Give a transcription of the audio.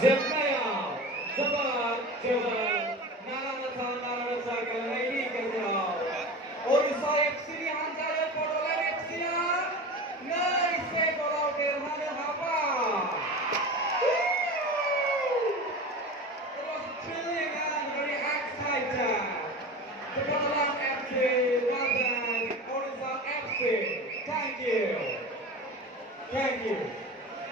Zebnaya, Jabar, Naranatha kaibigan Orissa FC 한자를 보러간 FC야 나이스 돌아오길 하는 하파. It was thrilling and very exciting. The Bodolan FC rather than Orissa FC. Thank you. Thank you.